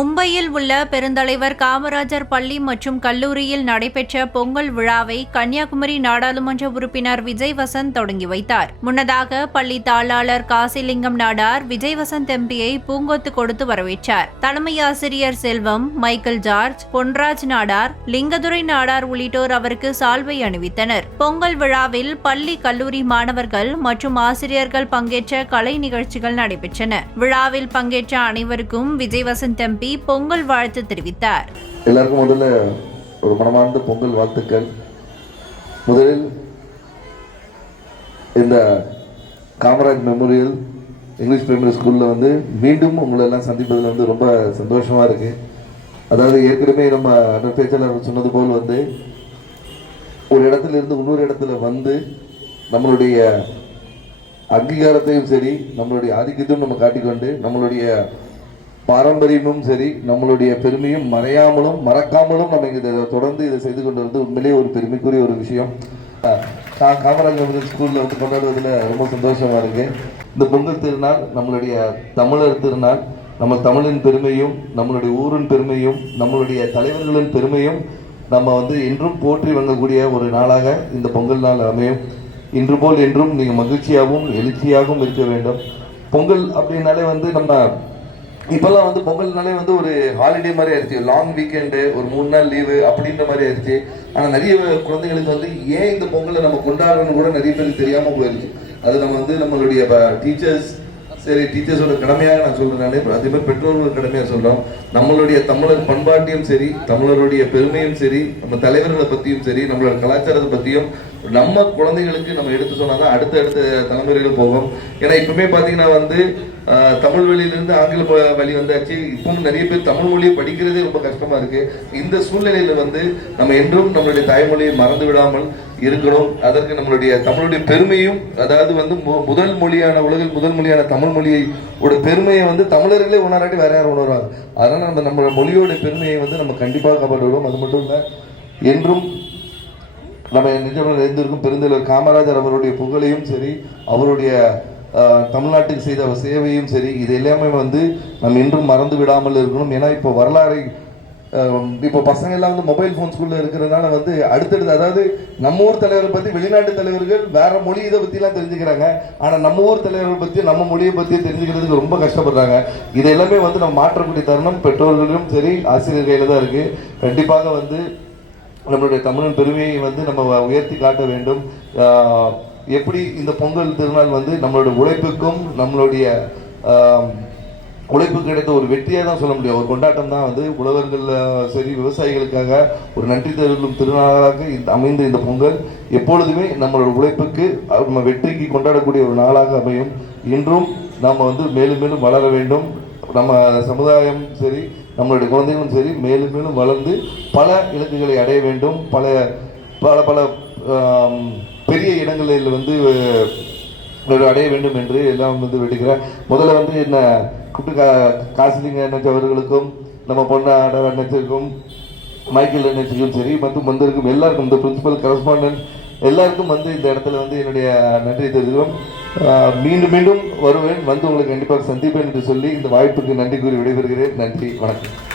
மும்பையில் உள்ள பெருந்தலைவர் காமராஜர் பள்ளி மற்றும் கல்லூரியில் நடைபெற்ற பொங்கல் விழாவை கன்னியாகுமரி நாடாளுமன்ற உறுப்பினர் விஜய் வசந்த் தொடங்கி வைத்தார். முன்னதாக பள்ளி தாளாளர் காசிலிங்கம் நாடார் விஜய் வசந்த் எம்பியை பூங்கொத்து கொடுத்து வரவேற்றார். தலைமை ஆசிரியர் செல்வம் மைக்கேல் ஜார்ஜ் பொன்ராஜ் நாடார் லிங்கதுரை நாடார் உள்ளிட்டோர் அவருக்கு சால்வை அணிவித்தனர். பொங்கல் விழாவில் பள்ளி கல்லூரி மாணவர்கள் மற்றும் ஆசிரியர்கள் பங்கேற்ற கலை நிகழ்ச்சிகள் நடைபெற்றன. விழாவில் பங்கேற்ற அனைவருக்கும் விஜய் வசந்த் எம்பி பொங்கல் வாழ்த்து தெரிவித்தார். எல்லாருக்கும் முதல்ல ஒரு மனமார்ந்த பொங்கல் வாழ்த்துக்கள். முதலில் இந்த காமராஜ் மெமோரியல் இங்கிலீஷ் பிரைமரி ஸ்கூலில் வந்து மீண்டும் உங்களை எல்லாம் சந்திப்பதில் வந்து ரொம்ப சந்தோஷமாக இருக்குது அதாவது ஏற்கனவே நம்ம அண்ணன் பேச்சாளர் சொன்னது போல் வந்து ஒரு இடத்துல இருந்து இன்னொரு இடத்துல வந்து நம்மளுடைய அங்கீகாரத்தையும் சரி நம்மளுடைய ஆதிக்கத்தையும் நம்ம காட்டிக்கொண்டு நம்மளுடைய பாரம்பரியமும் சரி நம்மளுடைய பெருமையும் மறையாமலும் மறக்காமலும் நம்ம இதை தொடர்ந்து இதை செய்து கொண்டு வந்து உண்மையிலேயே ஒரு பெருமைக்குரிய ஒரு விஷயம். நான் கா- காமராஜர் ஸ்கூலில் வந்து கொண்டாடுவதில் ரொம்ப சந்தோஷமாக இருக்கு. இந்த பொங்கல் திருநாள் நம்மளுடைய தமிழர் திருநாள். நம்ம தமிழின் பெருமையும் நம்மளுடைய ஊரின் பெருமையும் நம்மளுடைய தலைவர்களின் பெருமையும் நம்ம வந்து என்றும் போற்றி வழங்கக்கூடிய ஒரு நாளாக இந்த பொங்கல் நாள் அமையும். இன்று போல் என்றும் நீங்கள் மகிழ்ச்சியாகவும் எழுச்சியாகவும் இருக்க வேண்டும். பொங்கல் அப்படின்னாலே வந்து நம்ம இப்பெல்லாம் வந்து பொங்கல்னாலே வந்து ஒரு ஹாலிடே மாதிரி ஆயிடுச்சு. லாங் வீக்கெண்டு ஒரு மூணு நாள் லீவு அப்படின்ற மாதிரி ஆயிடுச்சு. ஆனால் நிறைய குழந்தைங்களுக்கு வந்து ஏன் இந்த பொங்கலை நம்ம கொண்டாடுறோம்னு கூட நிறைய பேருக்கு தெரியாமல் போயிடுச்சு அது நம்ம வந்து நம்மளுடைய டீச்சர்ஸ் சரி டீச்சர்ஸோட கடமையாக நான் சொல்கிறேன் நான். அதே மாதிரி பெற்றோர்கள் கடமையாக சொல்கிறோம் நம்மளுடைய தமிழர் பண்பாட்டையும் சரி தமிழருடைய பெருமையும் சரி நம்ம தலைவர்களை பற்றியும் சரி நம்மளோட கலாச்சாரத்தை பற்றியும் நம்ம குழந்தைகளுக்கு நம்ம எடுத்து சொன்னாதான் அடுத்த அடுத்த தலைமுறைகள் போகும். ஏன்னா இப்பவுமே பார்த்தீங்கன்னா வந்து ஆஹ், தமிழ் வழியிலிருந்து ஆங்கில வழி வந்தாச்சு. இப்பவும் நிறைய பேர் தமிழ் மொழியை படிக்கிறதே ரொம்ப கஷ்டமா இருக்கு. இந்த சூழ்நிலையில் வந்து நம்ம என்றும் நம்மளுடைய தாய்மொழியை மறந்து விடாமல் இருக்கணும். அதற்கு நம்மளுடைய தமிழுடைய பெருமையும் அதாவது வந்து முதல் மொழியான உலகில் முதல் மொழியான தமிழ் மொழியை பெருமையை வந்து தமிழர்களே உணராட்டி வேற யாரும் உணர்வாங்க அதனால் நம்ம நம்ம மொழியோட பெருமையை வந்து நம்ம கண்டிப்பாக காப்பாற்றுவோம். அது மட்டும் இல்லை என்றும் நம்ம நிஜமாக இருந்திருக்கும் பெருந்தலைவர் காமராஜர் அவருடைய புகழையும் சரி அவருடைய தமிழ்நாட்டுக்கு செய்த சேவையும் சரி இது எல்லாமே வந்து நம்ம இன்றும் மறந்து விடாமல் இருக்கணும். ஏன்னா இப்போ வரலாறை இப்போ பசங்க எல்லாம் வந்து மொபைல் ஃபோன்ஸ்குள்ளே இருக்கிறதுனால வந்து அடுத்தடுத்து அதாவது நம்ம ஊர் தலைவரை பத்தி வெளிநாட்டு தலைவர்கள் வேற மொழி இதை பத்திலாம் தெரிஞ்சுக்கிறாங்க. ஆனா நம்ம ஊர் தலைவர்கள் பத்தி நம்ம மொழியை பத்தி தெரிஞ்சுக்கிறதுக்கு ரொம்ப கஷ்டப்படுறாங்க. இது எல்லாமே வந்து நம்ம மாற்றக்கூடிய தருணம். பெற்றோர்களும் சரி ஆசிரியர் கையில தான் இருக்கு. கண்டிப்பாக வந்து நம்மளுடைய தமிழின் பெருமையை வந்து நம்ம உயர்த்தி காட்ட வேண்டும். எப்படி இந்த பொங்கல் திருநாள் வந்து நம்மளுடைய உழைப்புக்கும் நம்மளுடைய உழைப்பு உழைப்புக்கு கிடைத்த ஒரு வெற்றியாக தான் சொல்ல முடியும். ஒரு கொண்டாட்டம் தான் வந்து உழவர்கள் சரி விவசாயிகளுக்காக ஒரு நன்றி தெரிவிக்கும் திருநாளாக இந்த அமைந்த இந்த பொங்கல் எப்பொழுதுமே நம்மளோட உழைப்புக்கு நம்ம வெற்றிக்கு கொண்டாடக்கூடிய ஒரு நாளாக அமையும். இன்றும் நாம் வந்து மேலும் மேலும் வளர வேண்டும். நம்ம சமுதாயம் சரி நம்மளுடைய குழந்தைகளும் சரி மேலும் மேலும் வளர்ந்து பல இலக்குகளை அடைய வேண்டும். பல பல பல பெரிய இடங்களில் வந்து அடைய வேண்டும் என்று எல்லாம் வந்து வேண்டுகிறேன். முதல்ல வந்து என்ன கூப்பிட்டு கா காசிலிங்க அண்ணாச்சி அவர்களுக்கும் நம்ம பொண்ணாட அண்ணாச்சிக்கும் மைக்கேல் அண்ணாச்சிக்கும் சரி மற்றும் வந்திருக்கும் எல்லாருக்கும் இந்த பிரின்சிபல் கரஸ்பாண்டன்ட் எல்லாருக்கும் வந்து இந்த இடத்துல வந்து என்னுடைய நன்றி தெரிவிக்கிறோம். மீண்டும் மீண்டும் வருவேன். வந்து உங்களுக்கு கண்டிப்பாக சந்திப்பேன் என்று சொல்லி இந்த வாய்ப்புக்கு நன்றி கூறி விடைபெறுகிறேன். நன்றி வணக்கம்.